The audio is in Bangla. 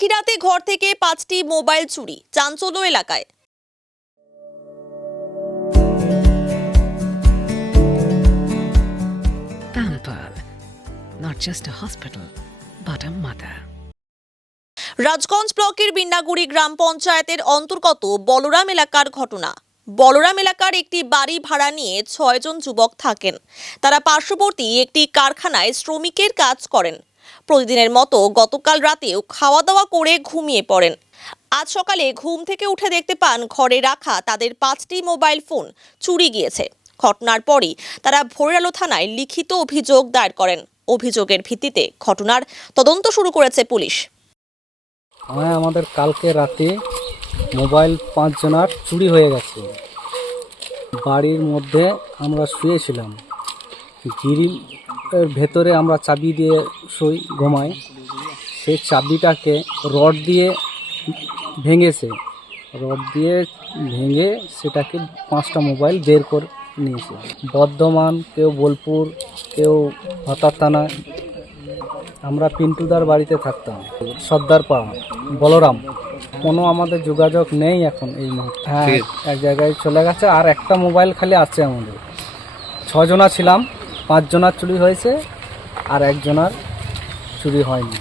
একই রাতে ঘর থেকে 5টি মোবাইল চুরি, চাঞ্চল্য এলাকায়। Pampered, not just a hospital, but a mother. Rajganj ব্লকের বিন্নাগুড়ি গ্রাম পঞ্চায়েতের অন্তর্গত বলরাম এলাকার ঘটনা। বলরাম এলাকার একটি বাড়ি ভাড়া নিয়ে 6 জন যুবক থাকেন। তারা পার্শ্ববর্তী একটি কারখানায় শ্রমিকের কাজ করেন। প্রতিদিনের মতো গতকাল রাতেও খাওয়া দাওয়া করে ঘুমিয়ে পড়েন। আজ সকালে ঘুম থেকে উঠে দেখতে পান ঘরে রাখা তাদের 5টি মোবাইল ফোন চুরি গিয়েছে। ঘটনার পরই তারা ভোরের থানায় লিখিত অভিযোগ দায়ের করেন। অভিযোগের ভিত্তিতে ঘটনার তদন্ত শুরু করেছে পুলিশ। আমাদের কালকে রাতে মোবাইল 5 জনার চুরি হয়ে গেছে। বাড়ির মধ্যে আমরা শুয়েছিলাম, গিরির ভেতরে আমরা চাবি দিয়ে ঘুমাই। সেই চাবিটাকে রড দিয়ে ভেঙে সেটাকে 5টা মোবাইল বের করে নিয়েছে। বর্ধমান, কেউ বোলপুর, কেউ হতার থানা। আমরা পিন্টুদার বাড়িতে থাকতাম, সর্দারপাড়া, বলরাম। কোনো আমাদের যোগাযোগ নেই এখন এই মুহূর্তে। হ্যাঁ, এক জায়গায় চলে গেছে। আর একটা মোবাইল খালি আছে আমাদের। 6 জনা ছিলাম, 5 জনার চুরি হয়েছে আর 1 জনার চুরি হয়নি।